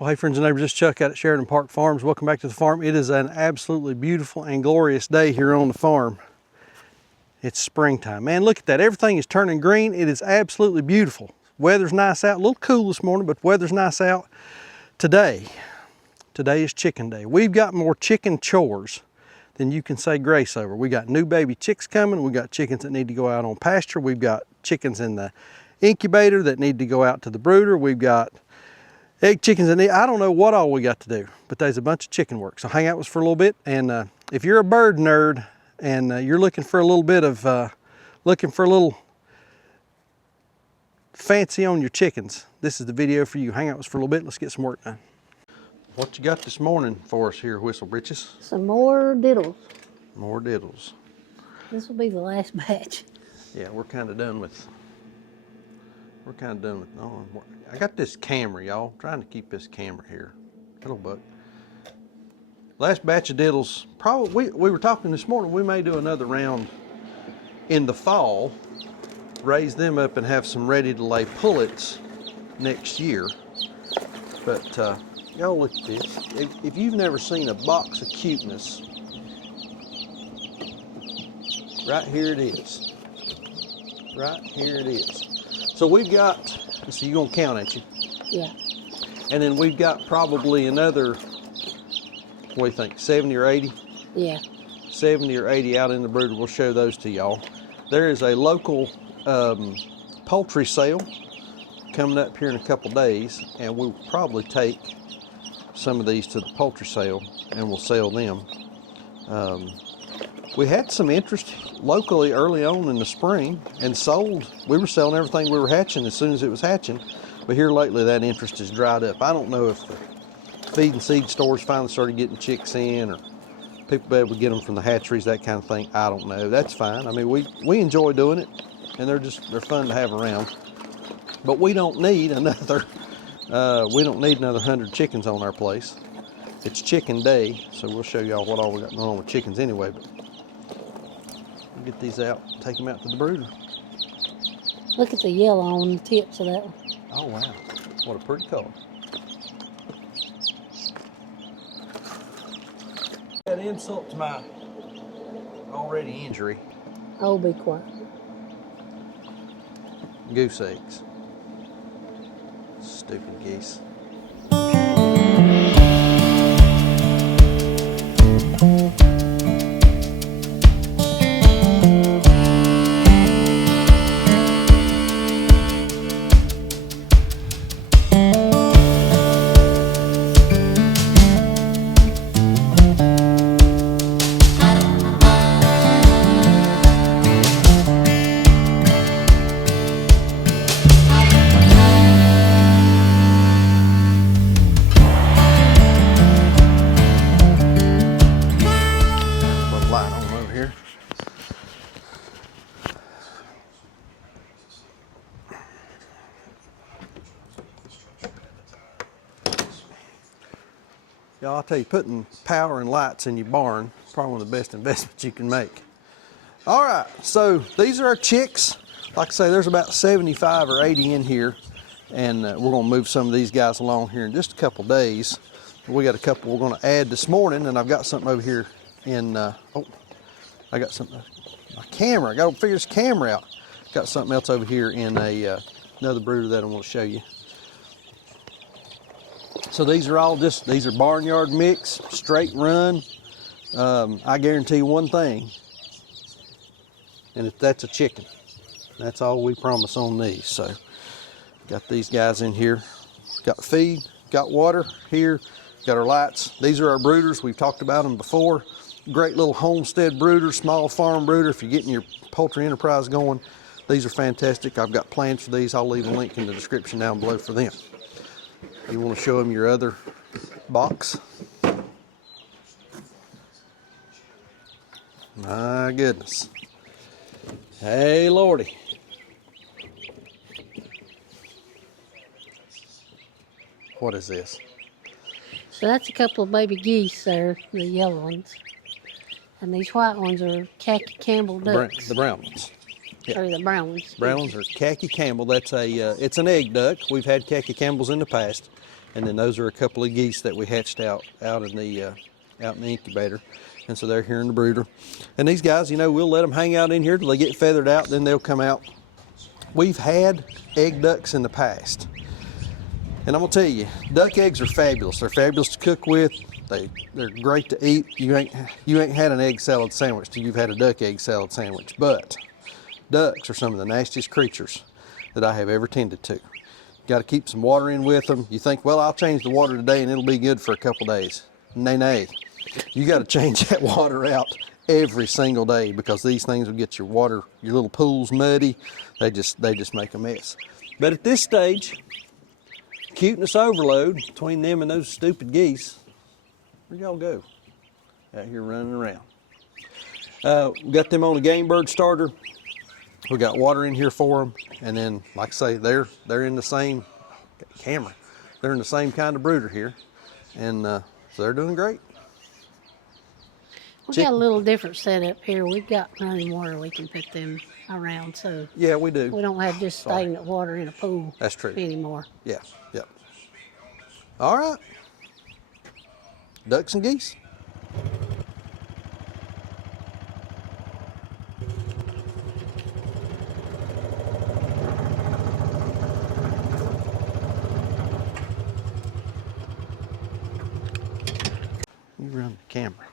Well, hey friends and neighbors, this is Chuck out at Sheridan Park Farms. Welcome back to the farm. It is an absolutely beautiful and glorious day here on the farm. It's springtime. Man, look at that. Everything is turning green. It is absolutely beautiful. Weather's nice out. A little cool this morning, but weather's nice out. Today is chicken day. We've got more chicken chores than you can say grace over. We got new baby chicks coming. We got chickens that need to go out on pasture. We've got chickens in the incubator that need to go out to the brooder. We've got egg chickens and I don't know what all we got to do, but there's a bunch of chicken work. So hang out with us for a little bit, and if you're a bird nerd and you're looking for a little bit of, looking for a little fancy on your chickens, this is the video for you. Hang out with us for a little bit. Let's get some work done. What you got this morning for us here, Whistle Britches? Some more diddles. More diddles. This will be the last batch. Yeah, we're kind of done with. Oh, I got this camera, y'all. Trying to keep this camera here. Hello, Buck. Last batch of diddles. Probably we were talking this morning. We may do another round in the fall. Raise them up and have some ready to lay pullets next year. But y'all look at this. If you've never seen a box of cuteness, right here it is. Right here it is. So we've got, so you're gonna count, ain't you? Yeah. And then we've got probably another, what do you think, 70 or 80? Yeah. 70 or 80 out in the brooder. We'll show those to y'all. There is a local poultry sale coming up here in a couple days, and we'll probably take some of these to the poultry sale and we'll sell them. We had some interest locally early on in the spring and sold. We were selling everything we were hatching as soon as it was hatching, but here lately that interest has dried up. I don't know if the feed and seed stores finally started getting chicks in, or people be able to get them from the hatcheries, that kind of thing. I don't know. That's fine. I mean, we enjoy doing it, and they're fun to have around. But we don't need another 100 chickens on our place. It's chicken day, so we'll show y'all what all we got going on with chickens anyway. But we'll get these out, take them out to the brooder. Look at the yellow on the tips of that one. Oh wow, what a pretty color. That insult to my already injury. Oh, be quiet. Goose eggs. Stupid geese. Y'all, I'll tell you, putting power and lights in your barn is probably one of the best investments you can make. All right, so these are our chicks. Like I say, there's about 75 or 80 in here, and we're gonna move some of these guys along here in just a couple days. We got a couple we're gonna add this morning, and I've got something over here in, I got something, my camera, I gotta figure this camera out. Got something else over here in another brooder that I wanna show you. So these are barnyard mix, straight run. I guarantee you one thing, and that's a chicken. That's all we promise on these. So got these guys in here. Got feed, got water here, got our lights. These are our brooders. We've talked about them before. Great little homestead brooder, small farm brooder. If you're getting your poultry enterprise going, these are fantastic. I've got plans for these. I'll leave a link in the description down below for them. You want to show them your other box? My goodness. Hey, Lordy. What is this? So that's a couple of baby geese there, the yellow ones. And these white ones are khaki Campbell ducks. The brown ones. Yeah. Or the brown ones. Brown ones are khaki Campbell. That's it's an egg duck. We've had khaki Campbells in the past. And then those are a couple of geese that we hatched out in the incubator. And so they're here in the brooder. And these guys, you know, we'll let them hang out in here till they get feathered out, then they'll come out. We've had egg ducks in the past. And I'm gonna tell you, duck eggs are fabulous. They're fabulous to cook with. They're great to eat. You ain't had an egg salad sandwich till you've had a duck egg salad sandwich. But ducks are some of the nastiest creatures that I have ever tended to. Got to keep some water in with them. You think, well, I'll change the water today and it'll be good for a couple days. Nay. You got to change that water out every single day, because these things will get your little pools muddy. They just make a mess. But at this stage, cuteness overload between them and those stupid geese. Where'd y'all go? Out here running around. We got them on a game bird starter. We got water in here for them, and then, like I say, they're in the same camera. They're in the same kind of brooder here, and so they're doing great. We've got a little different setup here. We've got running water we can put them around, so yeah, we do. we don't have just stagnant water in a pool. That's true. Anymore. Yeah. All right. Ducks and geese. You run the camera.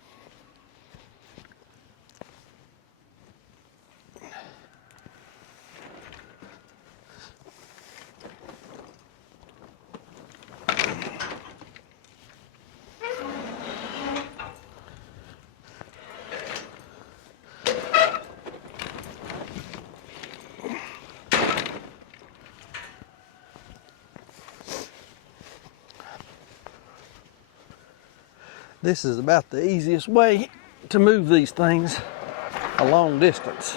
This is about the easiest way to move these things a long distance.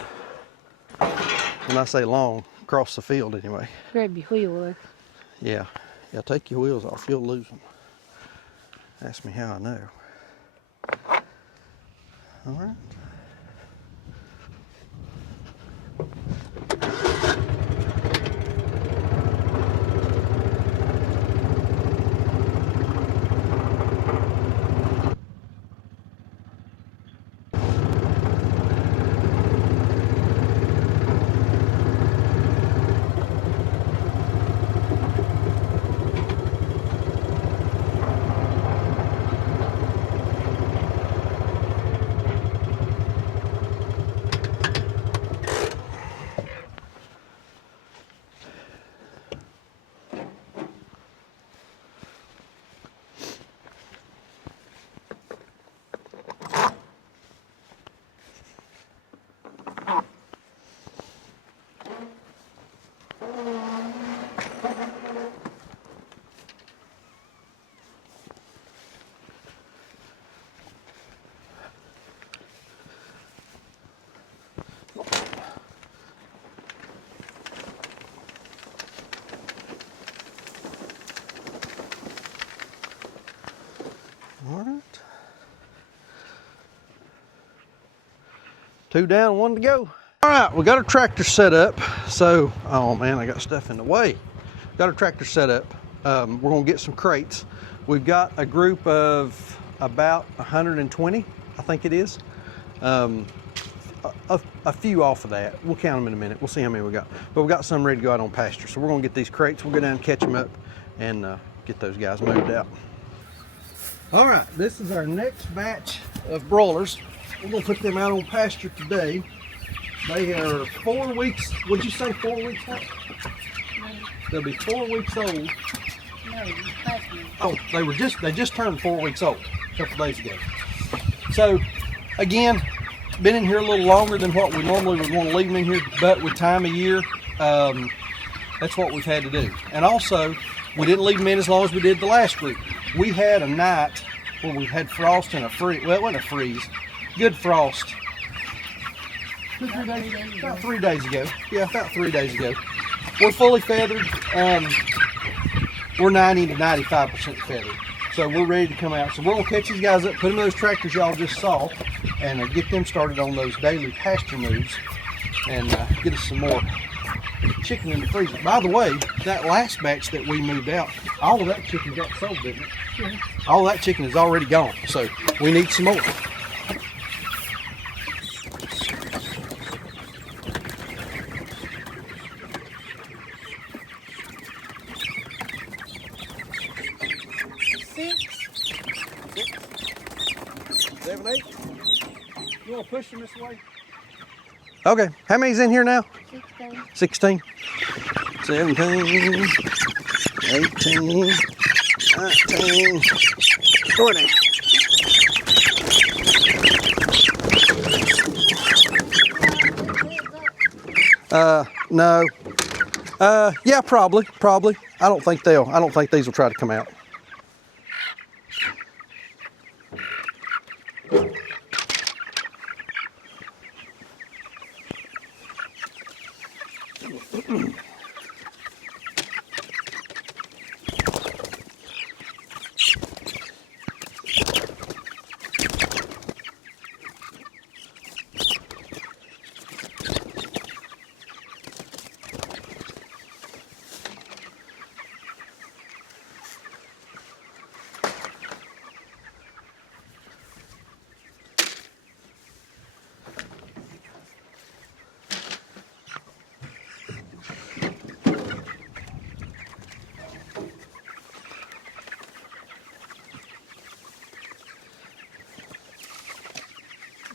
When I say long, across the field anyway. Grab your wheel there. Yeah, take your wheels off, you'll lose them. Ask me how I know. All right. All right. 2 down, 1 to go. All right, we got our tractor set up. So, oh man, I got stuff in the way. Got our tractor set up. We're gonna get some crates. We've got a group of about 120, I think it is. A few off of that. We'll count them in a minute. We'll see how many we got. But we've got some ready to go out on pasture. So we're gonna get these crates. We'll go down and catch them up and get those guys moved out. All right, this is our next batch of broilers. We're gonna put them out on pasture today. They are 4 weeks, would you say 4 weeks old? They'll be 4 weeks old. No, Oh, they just turned 4 weeks old a couple days ago. So again, been in here a little longer than what we normally would want to leave them in here, but with time of year, that's what we've had to do. And also, we didn't leave them in as long as we did the last group. We had a night where we had frost and a freeze. Well, it wasn't a freeze. Good frost. 2, 3 days ago? About 3 days ago. Yeah, about 3 days ago. We're fully feathered. We're 90 to 95% feathered. So we're ready to come out. So we're going to catch these guys up, put them in those tractors y'all just saw, and get them started on those daily pasture moves, and get us some more chicken in the freezer. By the way, that last batch that we moved out, all of that chicken got sold, didn't it? Yeah. All that chicken is already gone, so we need some more. Six. 7, 8. You want to push them this way? Okay, how many's in here now? 16. 16, 17, 18, 19, 20. No. Yeah, probably. I don't think these will try to come out.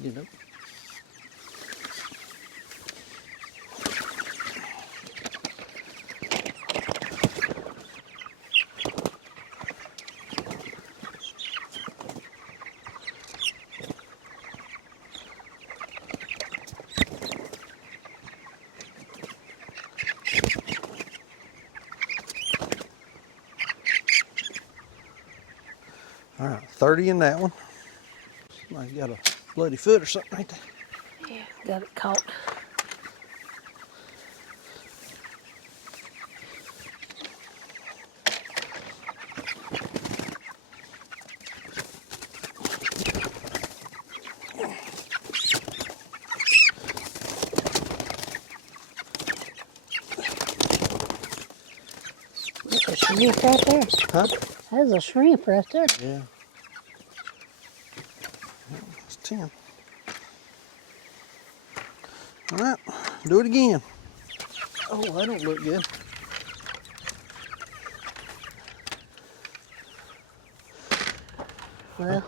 You know. All right, 30 in that one. Somebody's got a bloody foot or something right there. Yeah, got it caught. That's a shrimp right there. Huh? That's a shrimp right there. Yeah. It's 10. All right, do it again. Oh, that don't look good. Well,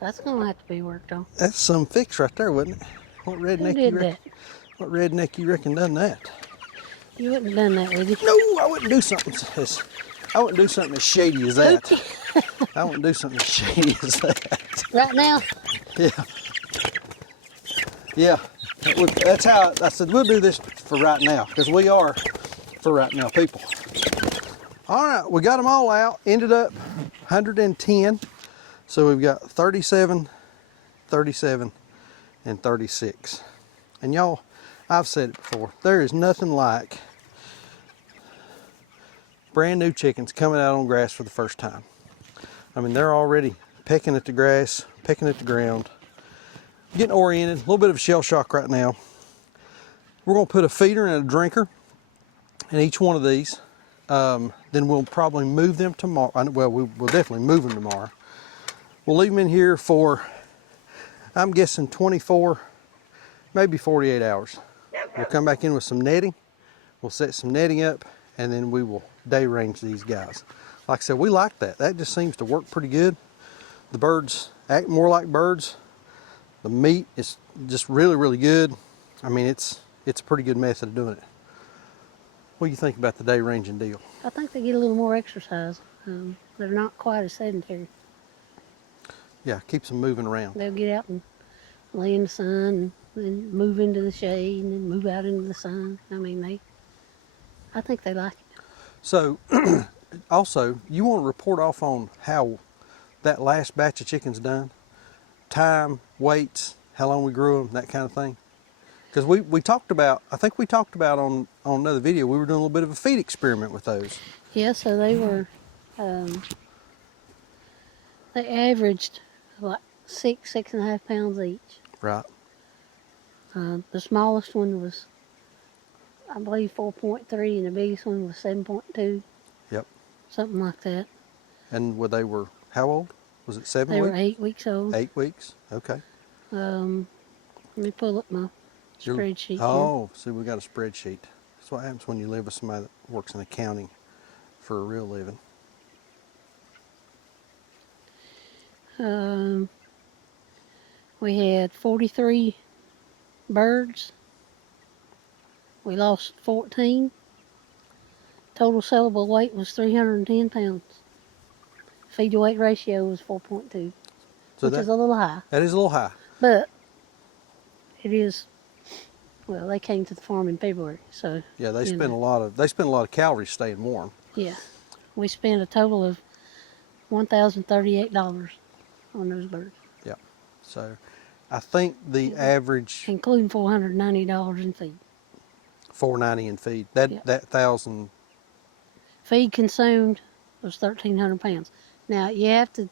that's gonna have to be worked on. That's some fix right there, wasn't it? What Who redneck did you reckon? that? What redneck you reckon done that? You wouldn't have done that, would you? No, I wouldn't do something as shady as that. I wouldn't do something as shady as that. Right now? Yeah. Yeah. That's how I said we'll do this for right now, because we are for right now people. All right, we got them all out. Ended up 110. So we've got 37, 37, and 36. And y'all, I've said it before, there is nothing like brand new chickens coming out on grass for the first time. I mean, they're already pecking at the grass, pecking at the ground, getting oriented, a little bit of shell shock right now. We're gonna put a feeder and a drinker in each one of these. Then we'll probably move them tomorrow. Well, we'll definitely move them tomorrow. We'll leave them in here for, I'm guessing 24, maybe 48 hours. We'll come back in with some netting. We'll set some netting up, and then we will day range these guys. Like I said, we like that. That just seems to work pretty good. The birds act more like birds. The meat is just really, really good. I mean, it's a pretty good method of doing it. What do you think about the day ranging deal? I think they get a little more exercise. They're not quite as sedentary. Yeah, keeps them moving around. They'll get out and lay in the sun and then move into the shade and then move out into the sun. I mean, I think they like it. So, also, you want to report off on how that last batch of chickens done? Time, weights, how long we grew them, that kind of thing. Because we talked about, I think we talked about on another video, we were doing a little bit of a feed experiment with those. Yeah, so they were, they averaged like 6.5 pounds each. Right. The smallest one was I believe 4.3, and the biggest one was 7.2, Yep. something like that. And they were how old? Was it 7 They weeks? were 8 weeks old. 8 weeks. Okay. Let me pull up my You're- spreadsheet here. oh, see, we got a spreadsheet. That's what happens when you live with somebody that works in accounting for a real living. We had 43 birds. We lost 14. Total sellable weight was 310 pounds. Feed to weight ratio was 4.2, So which is a little high. that is a little high. But it is, well, they came to the farm in February, so. Yeah, they spend a lot of calories staying warm. Yeah. We spent a total of $1,038 on those birds, Yeah. So I think the average including $490 in feed. $4.90 in feed. That Yep. that 1,000. Feed consumed was 1,300 pounds. Now you have to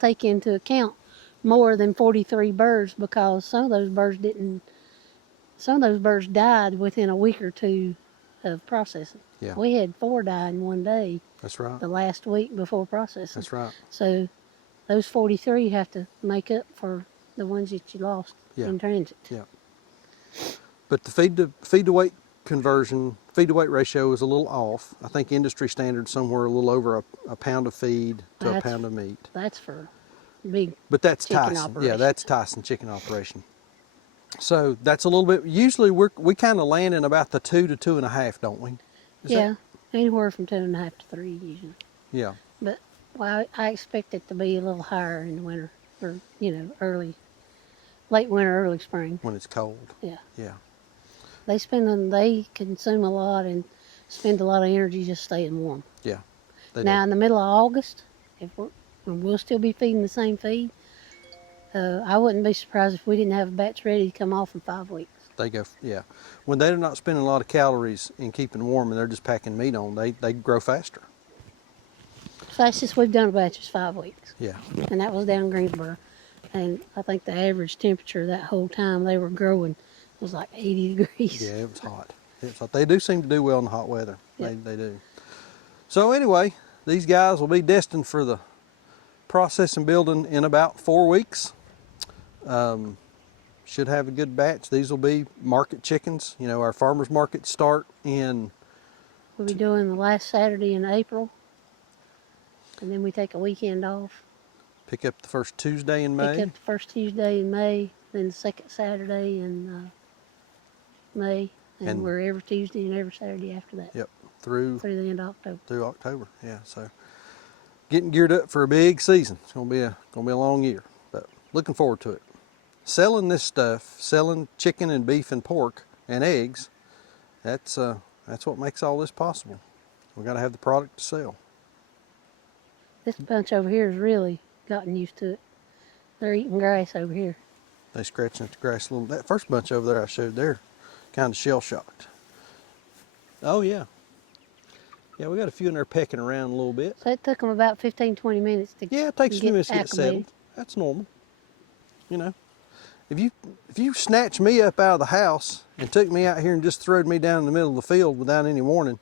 take into account more than 43 birds, because some of those birds died within a week or two of processing. Yeah. We had 4 die in one day That's right. the last week before processing. That's right. So those 43 have to make up for the ones that you lost in transit. Yeah. But the feed to weight conversion, feed to weight ratio is a little off. I think industry standard somewhere a little over a pound of feed to a pound of meat. That's for big But that's chicken Tyson. operation. Yeah, that's Tyson chicken operation. So that's a little bit. Usually we kind of land in about the 2 to 2.5, don't we? Yeah, anywhere from 2.5 to 3 usually. Yeah. But well, I expect it to be a little higher in the winter, or late winter, early spring. When it's cold. Yeah. Yeah. They consume a lot and spend a lot of energy just staying warm. Yeah. Now in the middle of August, we'll still be feeding the same feed. I wouldn't be surprised if we didn't have a batch ready to come off in 5 weeks. They go, yeah. When they're not spending a lot of calories in keeping warm and they're just packing meat on, they grow faster. Fastest we've done a batch is 5 weeks. Yeah. And that was down in Greensboro. And I think the average temperature that whole time they were growing was like 80 degrees. Yeah, it was hot. They do seem to do well in hot weather. Yep. They do. So anyway, these guys will be destined for the processing building in about 4 weeks. Should have a good batch. These will be market chickens. Our farmers markets start in... We'll be doing the last Saturday in April. And then we take a weekend off. Pick up the first Tuesday in May. Pick up the first Tuesday in May, then the second Saturday in May. And we're every Tuesday and every Saturday after that. Yep. Through the end of October. Through October, yeah. So getting geared up for a big season. It's gonna be a long year, but looking forward to it. Selling this stuff, selling chicken and beef and pork and eggs, that's what makes all this possible. We got to have the product to sell. This bunch over here has really gotten used to it. They're eating grass over here. They scratching at the grass a little. That first bunch over there I showed, they're kind of shell shocked. Oh yeah. Yeah, we got a few in there pecking around a little bit. So it took them about 15-20 minutes to Yeah, it takes a few minutes to get settled. That's normal. If you snatched me up out of the house and took me out here and just throwed me down in the middle of the field without any warning,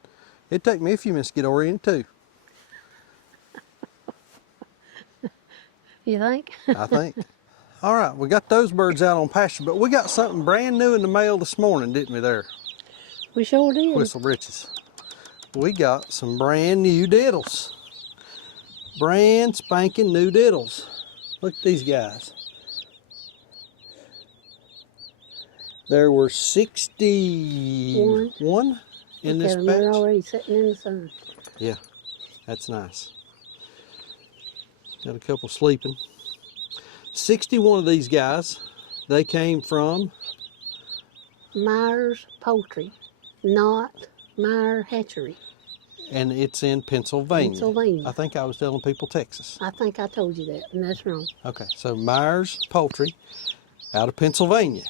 it'd take me a few minutes to get oriented too. You think? I think. All right, we got those birds out on pasture, but we got something brand new in the mail this morning, didn't we there? We sure did. Whistle britches. We got some brand new diddles. Brand spanking new diddles. Look at these guys. There were 61 in this batch. They're already sitting in the sun. Yeah, that's nice. Got a couple sleeping. 61 of these guys. They came from Myers Poultry, not Meyer Hatchery. And it's in Pennsylvania. Pennsylvania. I think I was telling people Texas. I think I told you that, and that's wrong. Okay, so Myers Poultry out of Pennsylvania.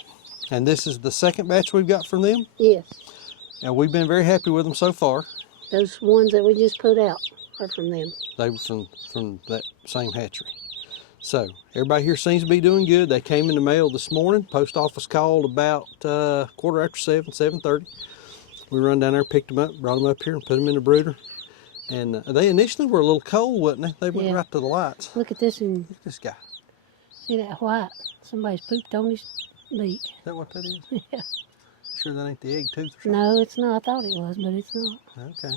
And this is the second batch we've got from them? Yes. And we've been very happy with them so far. Those ones that we just put out are from them. They were from that same hatchery. So everybody here seems to be doing good. They came in the mail this morning. Post office called about 7:30. We run down there, picked them up, brought them up here, and put them in the brooder. And they initially were a little cold, wasn't they? They went Yeah. right to the lights. Look at this and Look at this guy. see that white? Somebody's pooped on his beak. Is that what that is? Yeah. Sure that ain't the egg tooth or something? No, it's not. I thought it was, but it's not. Okay.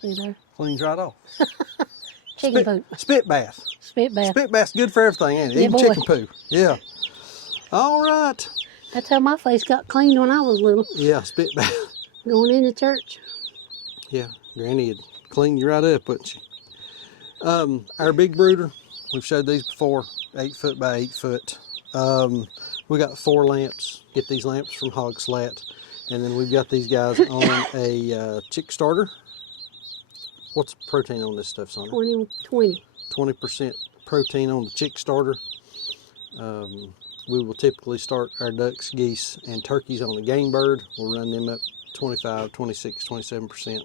See there? Cleans right off. Chicken poop. Spit bath. Spit bath. Spit bath's good for everything, ain't it? Yeah, Even boy. chicken poo. Yeah. All right. That's how my face got cleaned when I was little. Yeah, spit bath. Going into church. Yeah, Granny would clean you right up, wouldn't she? Our big brooder, we've showed these before, 8 foot by 8 foot. We got 4 lamps. Get these lamps from Hog Slat. And then we've got these guys on a chick starter. What's the protein on this stuff, Sandra? 20. 20% protein on the chick starter. We will typically start our ducks, geese, and turkeys on the game bird. We'll run them up 25, 26, 27%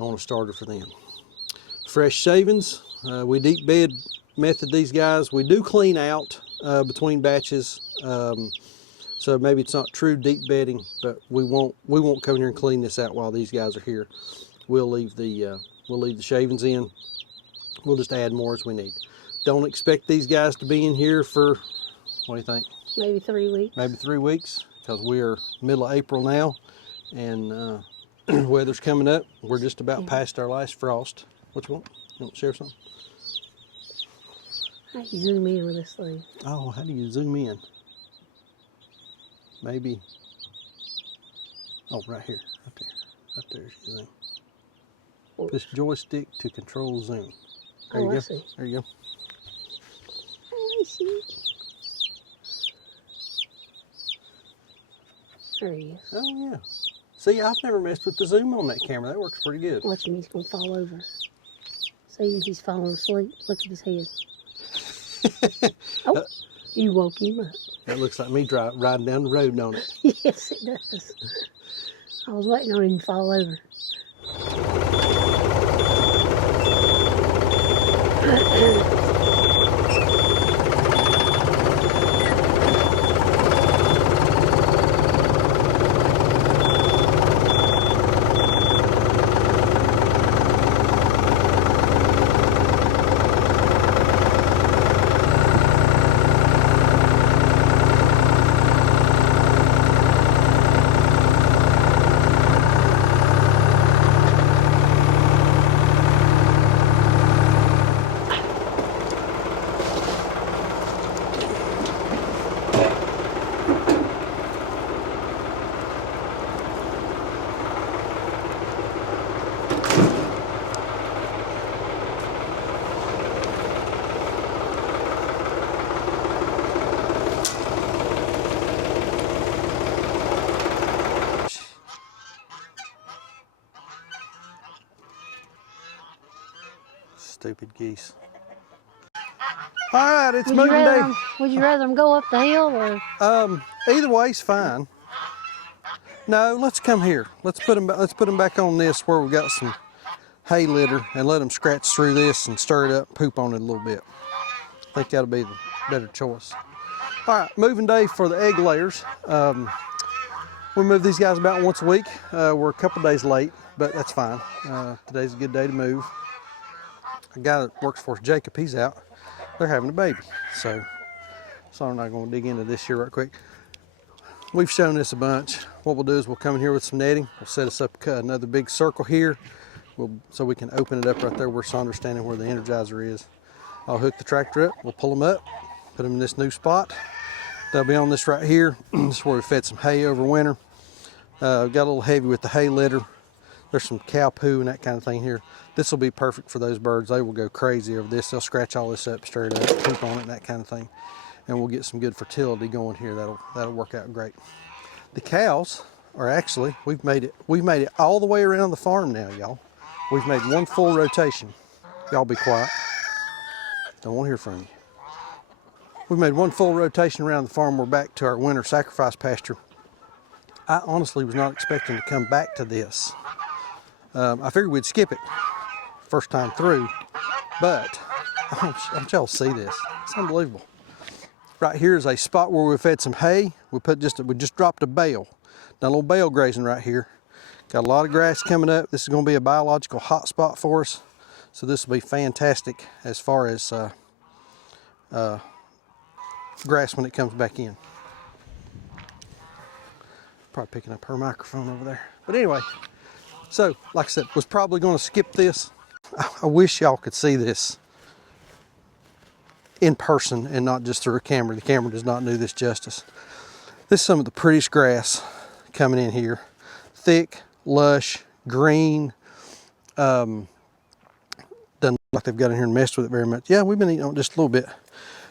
on a starter for them. Fresh shavings. We deep bed method these guys. We do clean out between batches. So maybe it's not true deep bedding, but we won't come here and clean this out while these guys are here. We'll leave the shavings in. We'll just add more as we need. Don't expect these guys to be in here for, what do you think? Maybe 3 weeks. Maybe 3 weeks, because we are middle of April now, and weather's coming up. We're just about past our last frost. What you want? You want to share something? How do you zoom in with this thing? Oh, how do you zoom in? Maybe. Oh, right here. Right there. Right there's your zoom. Push joystick to control zoom. There you Oh, go. I see. There you go. I see. There he is. Oh, yeah. See, I've never messed with the zoom on that camera. That works pretty good. Watch him, he's going to fall over. See, he's falling asleep. Look at his head. Oh, you woke him up. That looks like me riding down the road, don't it? Yes, it does. I was waiting on him to fall over. Stupid geese. All right, it's moving day. Would you rather them go up the hill or? Either way's fine. No, let's come here. Let's put them back on this where we got some hay litter and let them scratch through this and stir it up, poop on it a little bit. I think that'll be the better choice. All right, moving day for the egg layers. We move these guys about once a week. We're a couple days late, but that's fine. Today's a good day to move. A guy that works for us, Jacob, he's out. They're having a baby. So I'm not going to dig into this here right quick. We've shown this a bunch. What we'll do is we'll come in here with some netting. We'll set us up another big circle here so we can open it up right there where Sandra's standing, where the Energizer is. I'll hook the tractor up. We'll pull them up, put them in this new spot. They'll be on this right here. This is where we fed some hay over winter. Got a little heavy with the hay litter. There's some cow poo and that kind of thing here. This will be perfect for those birds. They will go crazy over this. They'll scratch all this up, stir it up, poop on it, and that kind of thing. And we'll get some good fertility going here. That'll work out great. The cows are actually, we've made it all the way around the farm now, y'all. We've made one full rotation. Y'all be quiet. Don't want to hear from you. We've made one full rotation around the farm. We're back to our winter sacrifice pasture. I honestly was not expecting to come back to this. I figured we'd skip it first time through, but I want y'all to see this. It's unbelievable. Right here is a spot where we've had some hay. We just dropped a bale. Done a little bale grazing right here. Got a lot of grass coming up. This is going to be a biological hot spot for us. So this will be fantastic as far as grass when it comes back in. Probably picking up her microphone over there. But anyway, so like I said, was probably going to skip this. I wish y'all could see this in person and not just through a camera. The camera does not do this justice. This is some of the prettiest grass coming in here. Thick, lush, green. Doesn't look like they've got in here and messed with it very much. Yeah, we've been eating on it just a little bit.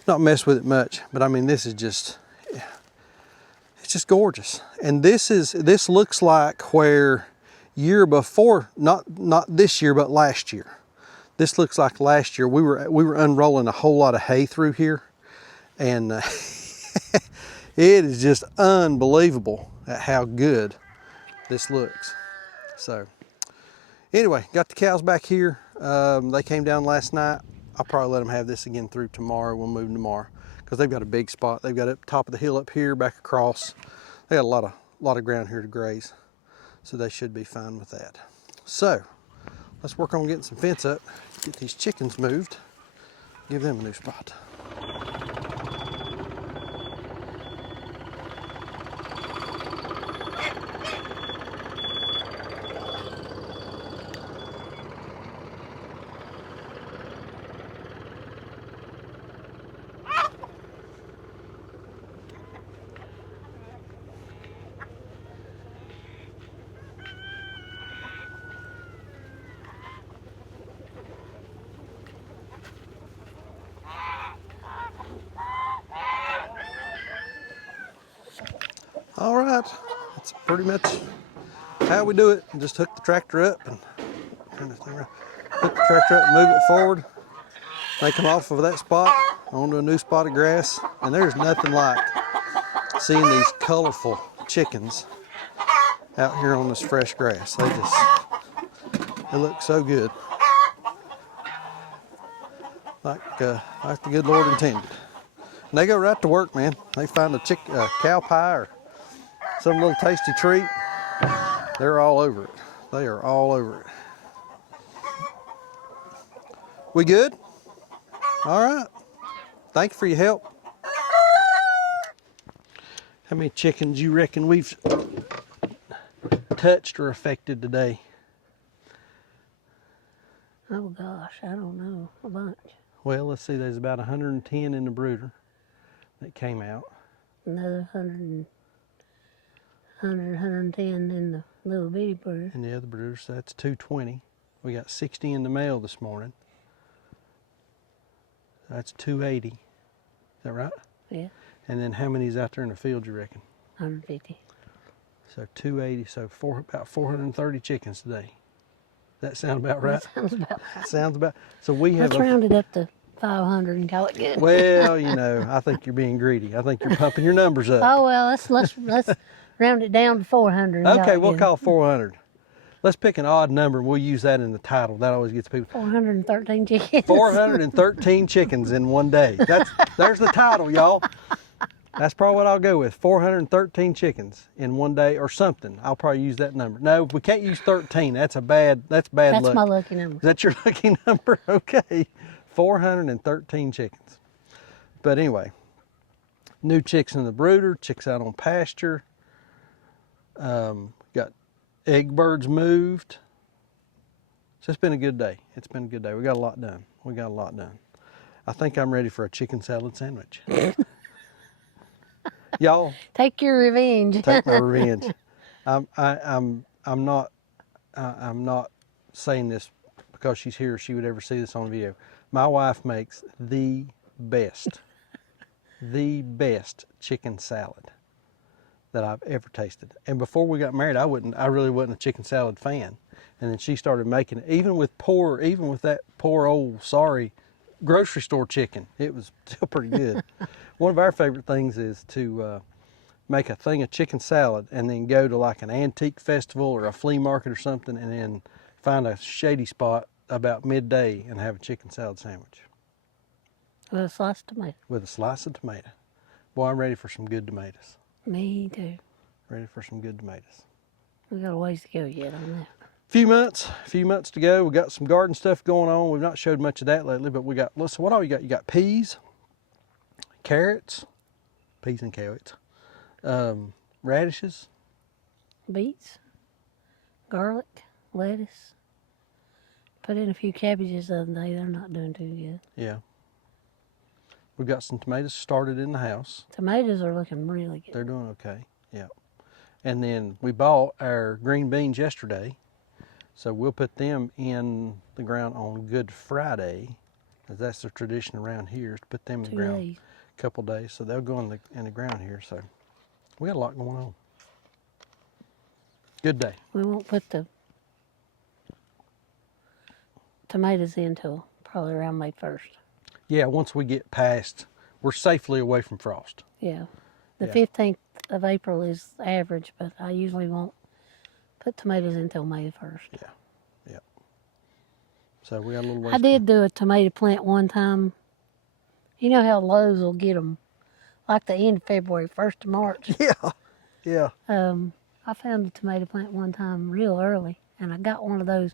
Not messed with it much, but I mean, this is just, it's just gorgeous. And this looks like where year before, not this year, but last year. This looks like last year we were unrolling a whole lot of hay through here, and it is just unbelievable at how good this looks. So anyway, got the cows back here. They came down last night. I'll probably let them have this again through tomorrow. We'll move them tomorrow because they've got a big spot. They've got up top of the hill up here, back across. They got a lot of ground here to graze, so they should be fine with that. So let's work on getting some fence up, get these chickens moved, give them a new spot. All right, that's pretty much how we do it. Just hook the tractor up and turn this thing around. Hook the tractor up, move it forward. They come off of that spot onto a new spot of grass, and there's nothing like seeing these colorful chickens out here on this fresh grass. They look so good, like the good Lord intended. And they go right to work, man. They find a cow pie or some little tasty treat, they're all over it. They are all over it. We good? All right. Thank you for your help. How many chickens you reckon we've touched or affected today? Oh gosh, I don't know, a bunch. Well, let's see, there's about 110 in the brooder that came out. Another 110 in the little bitty brooder. And the other brooders, so that's 220. We got 60 in the male this morning. That's 280. Is that right? Yeah. And then how many's out there in the field, you reckon? 150. So 280, so about 430 chickens today. That sound about right? That sounds about right. Sounds about. So we have. Let's round it up to 500 and call it good. Well, you know, I think you're being greedy. I think you're pumping your numbers up. Oh well, let's round it down to 400. Okay, we'll call 400. Let's pick an odd number and we'll use that in the title. That always gets people. 413 chickens. 413 chickens in one day. There's the title, y'all. That's probably what I'll go with. 413 chickens in one day or something. I'll probably use that number. No, we can't use 13. That's bad luck. That's my lucky number. Is that your lucky number? Okay. 413 chickens. But anyway, new chicks in the brooder, chicks out on pasture. Got egg birds moved. So it's been a good day. It's been a good day. We got a lot done. I think I'm ready for a chicken salad sandwich. Y'all take your revenge. Take my revenge. I'm not saying this because she's here. She would ever see this on video. My wife makes the best chicken salad that I've ever tasted. And before we got married, I really wasn't a chicken salad fan. And then she started making it, even with that poor old sorry grocery store chicken. It was still pretty good. One of our favorite things is to make a thing of chicken salad and then go to like an antique festival or a flea market or something and then find a shady spot about midday and have a chicken salad sandwich. With a slice of tomato. With a slice of tomato. Boy, I'm ready for some good tomatoes. Me too. Ready for some good tomatoes. We got a ways to go yet on that. Few months to go. We got some garden stuff going on. We've not showed much of that lately, but we got, listen, what all you got? You got peas, carrots, peas and carrots, radishes. Beets, garlic, lettuce. Put in a few cabbages the other day. They're not doing too good. Yeah. We've got some tomatoes started in the house. Tomatoes are looking really good. They're doing okay. Yeah. And then we bought our green beans yesterday. So we'll put them in the ground on Good Friday, as that's the tradition around here, is to put them in the 2 ground days. a couple days. So they'll go in the ground here. So we got a lot going on. Good day. We won't put the tomatoes in till probably around May 1st. Yeah, once we get past, we're safely away from frost. Yeah. The Yeah. 15th of April is average, but I usually won't put tomatoes until May 1st. Yeah, yeah. So we got a little ways. I did do a tomato plant one time. You know how Lowe's will get them like the end of February, 1st of March. Yeah, yeah. I found a tomato plant one time real early, and I got one of those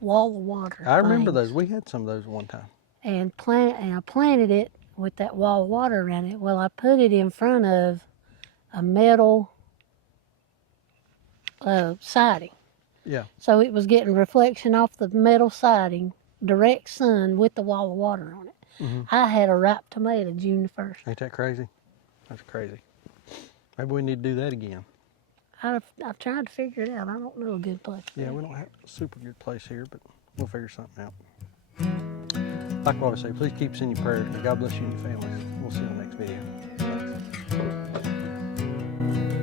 wall of water I remember things. those. We had some of those one time. And I planted it with that wall of water around it. Well, I put it in front of a metal siding. Yeah. So it was getting reflection off the metal siding, direct sun with the wall of water on it. Mm-hmm. I had a ripe tomato June the 1st. Ain't that crazy? That's crazy. Maybe we need to do that again. I've tried to figure it out. I don't know a good place. Yeah, we don't have a super good place here, but we'll figure something out. Like what I say, please keep us in your prayers. May God bless you and your families. We'll see you on the next video. Thanks.